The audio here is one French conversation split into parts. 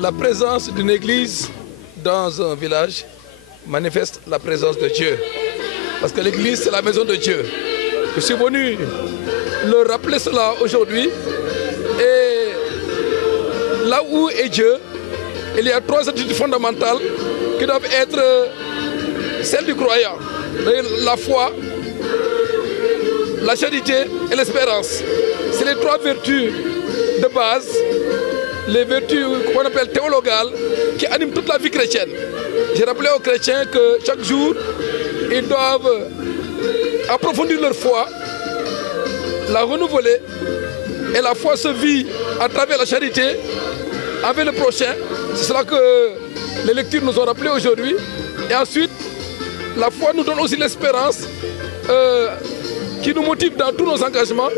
La présence d'une église dans un village manifeste la présence de Dieu. Parce que l'église, c'est la maison de Dieu. Je suis venu leur rappeler cela aujourd'hui. Et là où est Dieu, il y a trois attitudes fondamentales qui doivent être celles du croyant. La foi, la charité et l'espérance. C'est les trois vertus de base, les vertus qu'on appelle théologales, qui animent toute la vie chrétienne. J'ai rappelé aux chrétiens que chaque jour, ils doivent approfondir leur foi, la renouveler, et la foi se vit à travers la charité envers le prochain. C'est cela que les lectures nous ont rappelé aujourd'hui. Et ensuite, la foi nous donne aussi l'espérance qui nous motive dans tous nos engagements,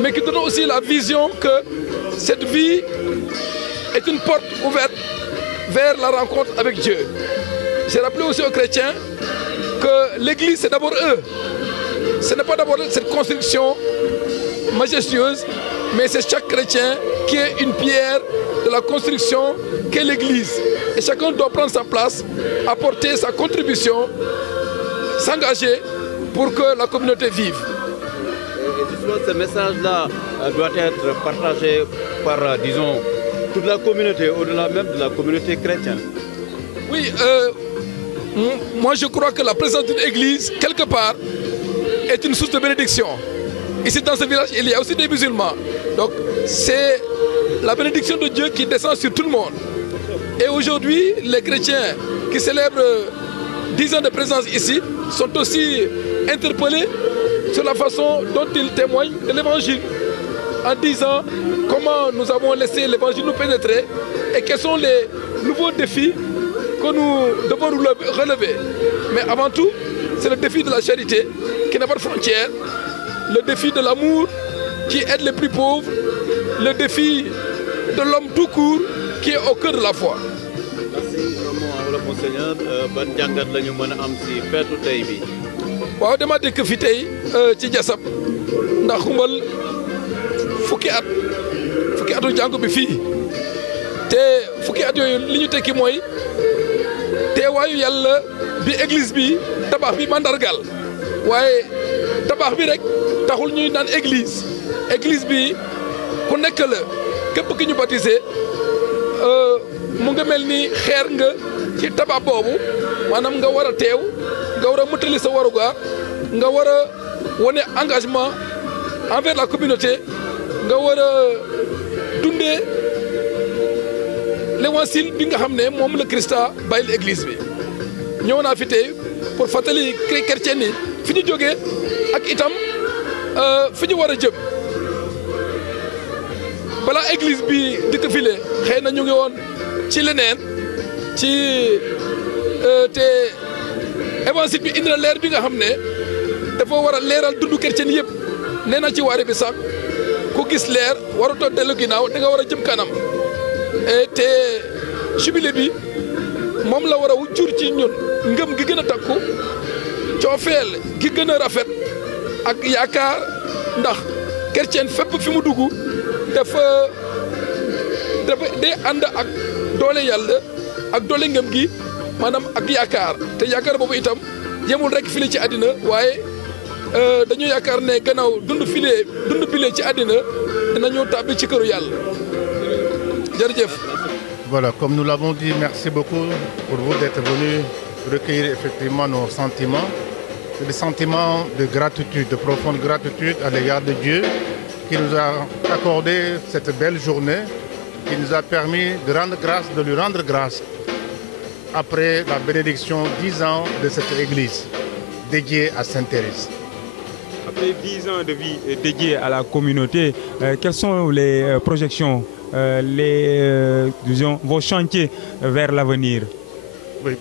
mais qui donne aussi la vision que cette vie est une porte ouverte vers la rencontre avec Dieu. J'ai rappelé aussi aux chrétiens que l'Église, c'est d'abord eux. Ce n'est pas d'abord cette construction majestueuse, mais c'est chaque chrétien qui est une pierre de la construction qu'est l'Église. Et chacun doit prendre sa place, apporter sa contribution, s'engager pour que la communauté vive. Et justement, ce message-là doit être partagé par, disons, toute la communauté, au-delà même de la communauté chrétienne. Oui, moi je crois que la présence d'une église, quelque part, est une source de bénédiction. Ici dans ce village, il y a aussi des musulmans. Donc c'est la bénédiction de Dieu qui descend sur tout le monde. Et aujourd'hui, les chrétiens qui célèbrent 10 ans de présence ici sont aussi interpellés sur la façon dont ils témoignent de l'évangile, en disant comment nous avons laissé l'évangile nous pénétrer et quels sont les nouveaux défis que nous devons relever. Mais avant tout, c'est le défi de la charité qui n'a pas de frontières, le défi de l'amour qui aide les plus pauvres, le défi de l'homme tout court qui est au cœur de la foi. Merci vraiment, Monseigneur. Ban jàngat la ñu mën a am ci feetu tey bi. waaw dama dëkk fi tey ci Diassab ndax xumbal fukki atu jàngu bi fii te fukki at yooyu li ñu tekki mooy teewaayu yàlla bi église bi tabax bi mandargal waaye tabax bi rek taxul ñuy naan église bi ku nekk la képp ki ñu baptisé mu nga mel ni xeer nga ci tabax boobu maanaam nga war a teew nga war a mëtali sa waruga nga war a wane engagement envers la communauté nga war a dundee l'évangile bi nga xam ne moom la Christa bàyyil église bi ñëw naa fi tey pour fàttali chrétien yi fi ñu jógee ak itam fi ñu war a jëm balaa église bi di ko file xëy na ñu ngi woon ci leneen ci te évangile bi indi na leer bi nga xam ne dafa war a leeral dundu chrétien yëpp nee na ci waare bi sax ku gis leer waratoo dellu ginnaaw da nga war a jëm kanam te jubilé bi moom la war a jur ci ñun ngëm gi gën a takku coofeel gi gën a rafet ak yaakaar ndax chrétien fépp fi mu dugg dafa day ànd ak doole yàlla ak doole ngëm gi maanaam ak yaakaar te yaakaar boobu itam yemul rek file ci àddina waaye dañu yaakaar ne gannaaw dund bile ci àddina dinañu tàbbi ci këru yàlla jërëjëf. Voilà, comme nous l'avons dit, merci beaucoup pour vous d'être venus recueillir effectivement nos sentiments, des sentiments de gratitude, de profonde gratitude à l'égard de Dieu qui nous a accordé cette belle journée, qui nous a permis de lui rendre grâce après la bénédiction 10 ans de cette église. dédiée à Saint-Thérèse. Après 10 ans de vie dédiée à la communauté, quelles sont les projections, disons, vos chantiers vers l'avenir? Oui.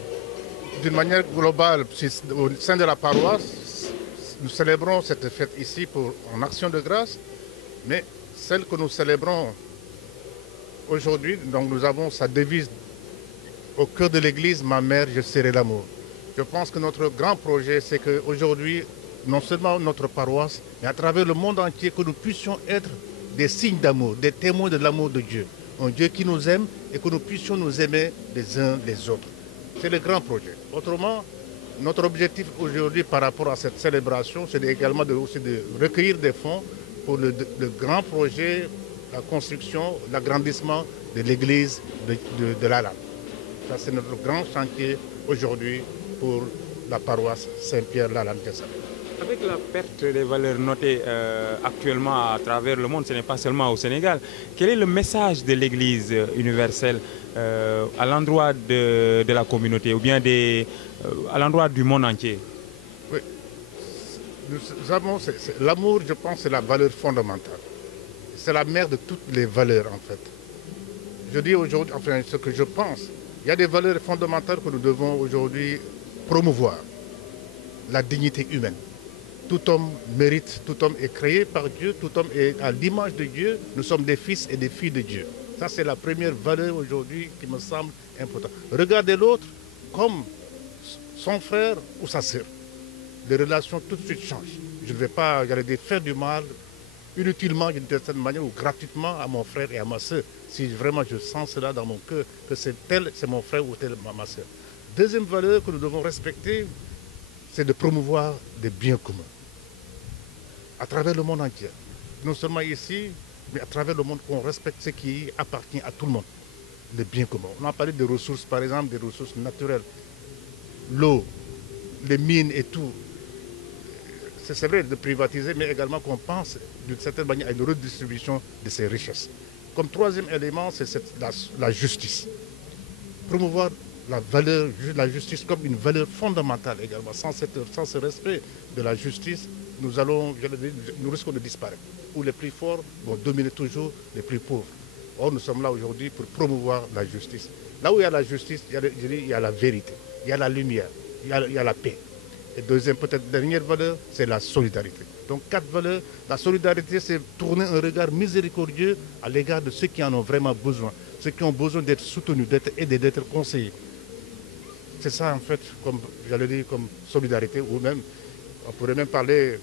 D'une manière globale, au sein de la paroisse, nous célébrons cette fête ici en action de grâce, mais celle que nous célébrons aujourd'hui, donc nous avons sa devise au cœur de l'église, ma mère, je serai l'amour. Je pense que notre grand projet, c'est qu'aujourd'hui, non seulement notre paroisse, mais à travers le monde entier, que nous puissions être des signes d'amour, des témoins de l'amour de Dieu. Un Dieu qui nous aime et que nous puissions nous aimer les uns les autres. C'est le grand projet. Autrement, notre objectif aujourd'hui par rapport à cette célébration, c'est également aussi de recueillir des fonds pour le grand projet, la construction, l'agrandissement de l'église de Lalande. Ça, c'est notre grand chantier aujourd'hui pour la paroisse Saint-Pierre-Lalande-Diassap. Avec la perte des valeurs notées actuellement à travers le monde, ce n'est pas seulement au Sénégal, quel est le message de l'Église universelle à l'endroit de la communauté ou bien à l'endroit du monde entier? Oui. L'amour, je pense, c'est la valeur fondamentale. C'est la mère de toutes les valeurs, en fait. Je dis aujourd'hui, enfin, ce que je pense, il y a des valeurs fondamentales que nous devons aujourd'hui promouvoir. La dignité humaine. Tout homme mérite, tout homme est créé par Dieu, tout homme est à l'image de Dieu. Nous sommes des fils et des filles de Dieu. Ça, c'est la première valeur aujourd'hui qui me semble importante. Regardez l'autre comme son frère ou sa sœur. Les relations tout de suite changent. Je ne vais pas faire du mal inutilement d'une certaine manière ou gratuitement à mon frère et à ma sœur. Si vraiment je sens cela dans mon cœur, que c'est tel, c'est mon frère ou tel, ma sœur. Deuxième valeur que nous devons respecter, c'est de promouvoir des biens communs. À travers le monde entier. Non seulement ici, mais à travers le monde, qu'on respecte ce qui appartient à tout le monde. Les biens communs. On a parlé des ressources, par exemple, des ressources naturelles. L'eau, les mines et tout. C'est vrai de privatiser, mais également qu'on pense d'une certaine manière à une redistribution de ces richesses. Comme troisième élément, c'est la justice. Promouvoir la justice comme une valeur fondamentale également. Sans ce respect de la justice, nous risquons de disparaître. Où les plus forts vont dominer toujours les plus pauvres. Or, nous sommes là aujourd'hui pour promouvoir la justice. Là où il y a la justice, il y a la vérité, il y a la lumière, il y a la paix. Et deuxième, peut-être dernière valeur, c'est la solidarité. Donc 4 valeurs. La solidarité, c'est tourner un regard miséricordieux à l'égard de ceux qui en ont vraiment besoin. Ceux qui ont besoin d'être soutenus, d'être aidés, d'être conseillés. C'est ça en fait, comme j'allais dire, comme solidarité, ou même, on pourrait même parler,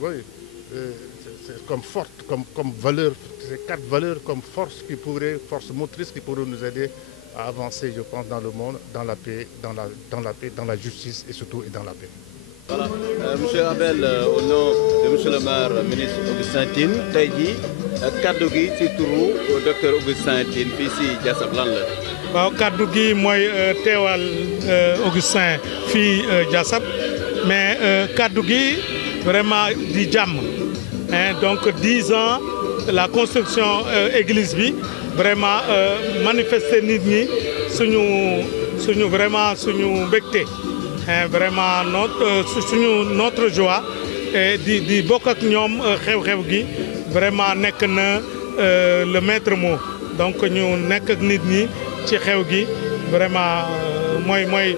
oui, comme forte, comme valeur, ces 4 valeurs comme force motrice qui pourraient nous aider à avancer, je pense, dans le monde, dans la paix, dans la justice et surtout dans la paix. Voilà. Monsieur Abel, au nom de Monsieur le maire ministre Augustin Tine, tey jii kaddu gi ci turu docteur Augustin Tine fii si Diassap lan la. waaw kaddu gi mooy teewal Augustin fii Diassap mais kaddu gi vraiment di jàmm donc 10 ans la construction église bi vraiment manifester nit ñi suñu vraiment suñu mbégte. Vraiment notre joie di bokk ak ñoom xew-xew gi vraiment nekk na le maître mot donc ñu nekk ak nit ñi ci xew gi vraiment mooy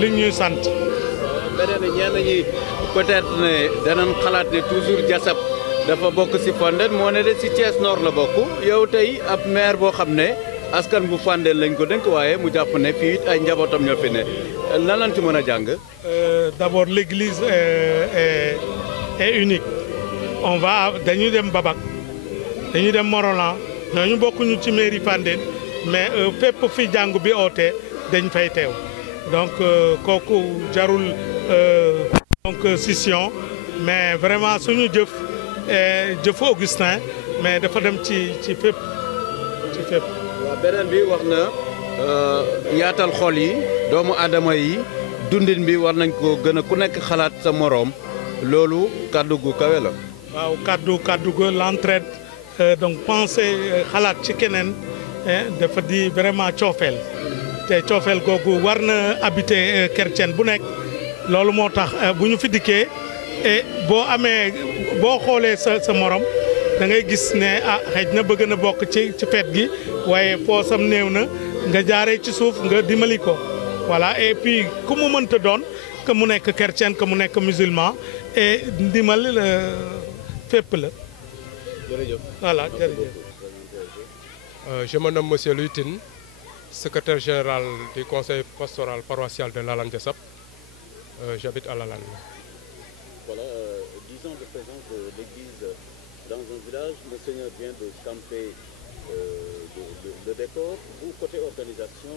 li ñuy sant. beneen ñenn ñi peut-être ne danañ xalaat ne toujours Diassap dafa bokk ci Fandène moo ne de ci Thiès Nord la bokk yow tey ab maire boo xam ne askan bu Fandène lañ ko dénk waaye mu jàpp ne fii ay njabootam ñoo fi ne. lan lañ ci mën a jàng. D'abord l'église est unique dañuy dem Babak dañuy dem Morolan ñooñu bokkuñu ci mairie Fandène mais fépp fi jàngu bi oote dañ fay teew donc kooku jarul donc scission mais vraiment suñu jëfu Augustin mais dafa dem ci fépp. waaw beneen bi wax na yaatal xol yi doomu aadama yi dundin bi war nañ ko gën a ku nekk xalaat sa moroom loolu kàddu gu kawe la. waaw kàddu gu l'entraide donc penser xalaat ci keneen dafa di vraiment coofeel te coofeel googu war na habiter chrétien bu nekk loolu moo tax bu ñu fi dikkee et boo xoolee sa morom da ngay gis ne xëy na bëgg na bokk ci fête gi waaye poosam néew na nga jaaree ci suuf nga dimbali ko voilà et puis ku mu mënta doon que mu nekk chrétien que mu nekk musulman et ndimbal fépp la. jërëjëf. Voilà, jërëjëf. Je me nomme Monsieur Louis Tine, secrétaire général du conseil pastoral paroissial de Lalane Diassap. J'habite à Lalane. Voilà, 10 ans de présence de l'église dans un village. Le Seigneur vient de camper le décor. Vous, côté organisation,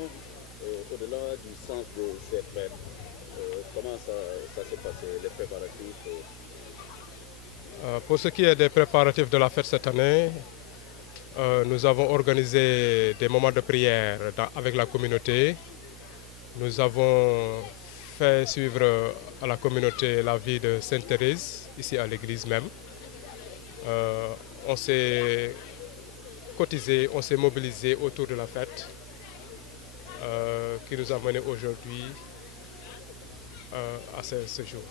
au-delà du sens de ces fêtes, comment ça s'est passé, les préparatifs Pour ce qui est des préparatifs de la fête cette année, nous avons organisé des moments de prière avec la communauté. Nous avons fait suivre à la communauté la vie de Sainte Thérèse, ici à l'église même. On s'est cotisé, on s'est mobilisé autour de la fête qui nous a menés aujourd'hui à ce jour.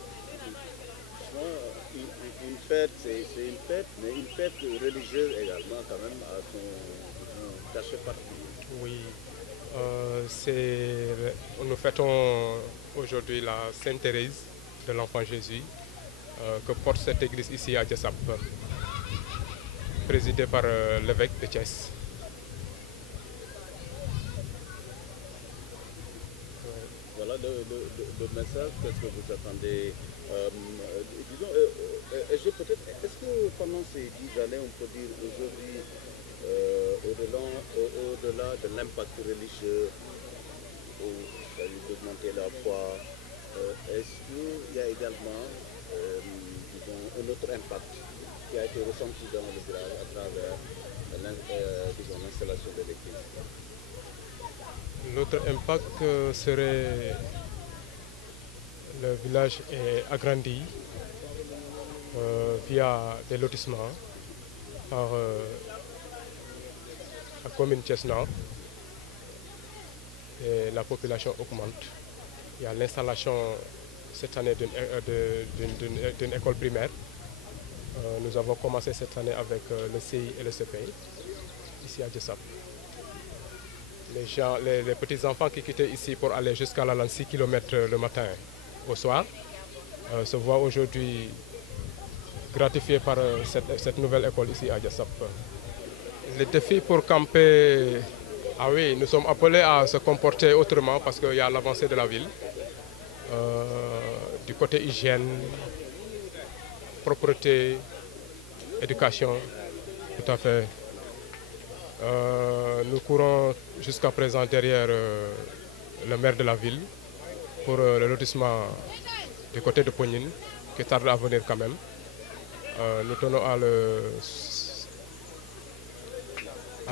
Une fête, c'est une fête, mais une fête religieuse également quand même à son cachet particulier. Oui, nous fêtons aujourd'hui la Sainte Thérèse de l'Enfant Jésus que porte cette église ici à Diassap, présidée par l'évêque de Thiès. Voilà le message, qu'est-ce que vous attendez disons, est-ce que pendant ces 10 années, on peut dire aujourd'hui, au-delà de l'impact religieux, d'augmenter la foi, est-ce qu'il y a également disons, un autre impact qui a été ressenti dans le village à travers l'installation de l'église? L'autre impact serait le village est agrandi via des lotissements par la commune Thiès-Nord et la population augmente. Il y a l'installation cette année d'une école primaire. Nous avons commencé cette année avec le CI et le CPI ici à Diassap. Les petits-enfants qui quittaient ici pour aller jusqu'à Lalane 6 km le matin au soir se voient aujourd'hui gratifiés par cette nouvelle école ici à Diassap. Les défis pour camper, ah oui, nous sommes appelés à se comporter autrement parce qu'il y a l'avancée de la ville. Du côté hygiène, propreté, éducation, tout à fait. Nous courons jusqu'à présent derrière le maire de la ville pour le lotissement du côté de Pognine, qui tarde à venir quand même. Nous tenons à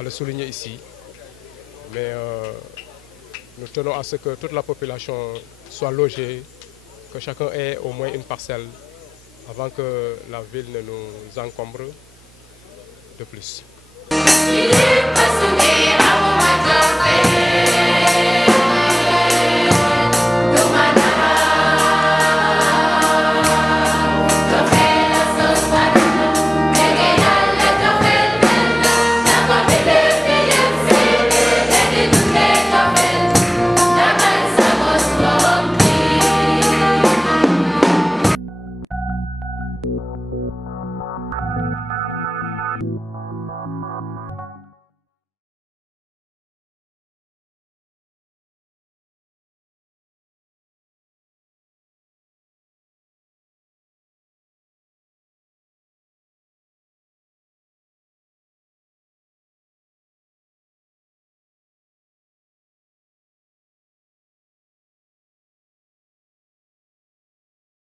le souligner ici, mais nous tenons à ce que toute la population soit logée, que chacun ait au moins une parcelle avant que la ville ne nous encombre de plus. Il est passionné.